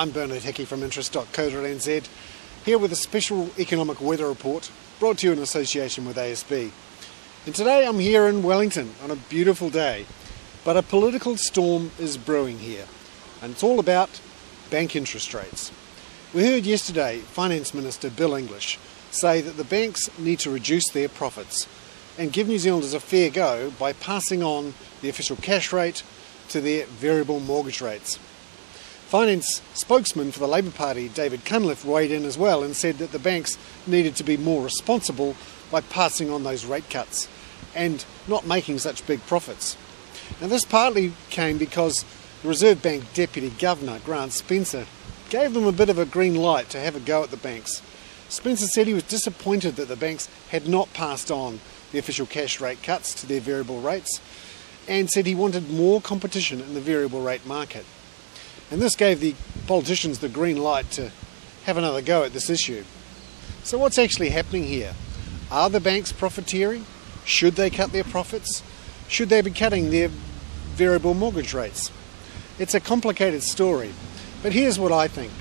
I'm Bernard Hickey from interest.co.nz, here with a special economic weather report brought to you in association with ASB. And today I'm here in Wellington on a beautiful day, but a political storm is brewing here, and it's all about bank interest rates. We heard yesterday Finance Minister Bill English say that the banks need to reduce their profits and give New Zealanders a fair go by passing on the official cash rate to their variable mortgage rates. Finance spokesman for the Labour Party, David Cunliffe, weighed in as well and said that the banks needed to be more responsible by passing on those rate cuts and not making such big profits. Now this partly came because the Reserve Bank Deputy Governor, Grant Spencer, gave them a bit of a green light to have a go at the banks. Spencer said he was disappointed that the banks had not passed on the official cash rate cuts to their variable rates, and said he wanted more competition in the variable rate market. And this gave the politicians the green light to have another go at this issue. So what's actually happening here? Are the banks profiteering? Should they cut their profits? Should they be cutting their variable mortgage rates? It's a complicated story, but here's what I think.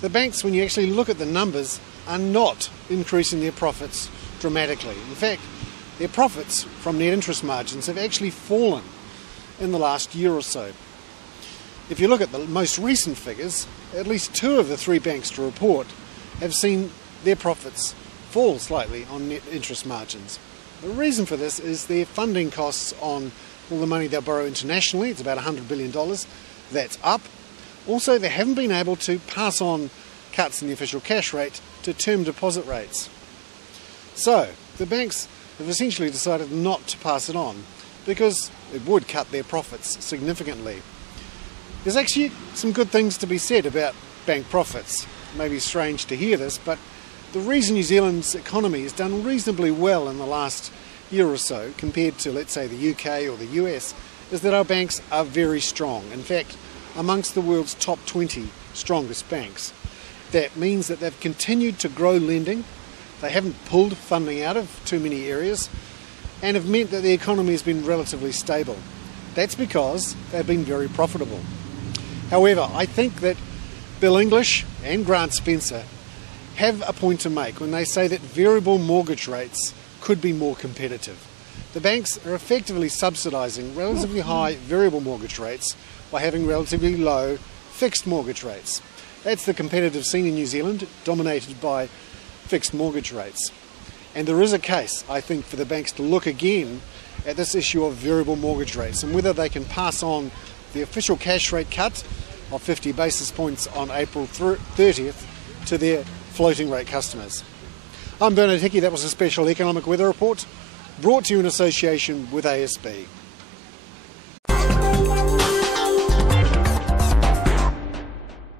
The banks, when you actually look at the numbers, are not increasing their profits dramatically. In fact, their profits from net interest margins have actually fallen in the last year or so. If you look at the most recent figures, at least two of the three banks to report have seen their profits fall slightly on net interest margins. The reason for this is their funding costs on all the money they borrow internationally. It's about $100 billion. That's up. Also, they haven't been able to pass on cuts in the official cash rate to term deposit rates. So, the banks have essentially decided not to pass it on because it would cut their profits significantly. There's actually some good things to be said about bank profits. It may be strange to hear this, but the reason New Zealand's economy has done reasonably well in the last year or so compared to, let's say, the UK or the US is that our banks are very strong. In fact, amongst the world's top 20 strongest banks. That means that they've continued to grow lending, they haven't pulled funding out of too many areas, and have meant that the economy has been relatively stable. That's because they've been very profitable. However, I think that Bill English and Grant Spencer have a point to make when they say that variable mortgage rates could be more competitive. The banks are effectively subsidising relatively high variable mortgage rates by having relatively low fixed mortgage rates. That's the competitive scene in New Zealand, dominated by fixed mortgage rates. And there is a case, I think, for the banks to look again at this issue of variable mortgage rates and whether they can pass on the official cash rate cut of 50 basis points on April 30th to their floating rate customers. I'm Bernard Hickey. That was a special economic weather report brought to you in association with ASB.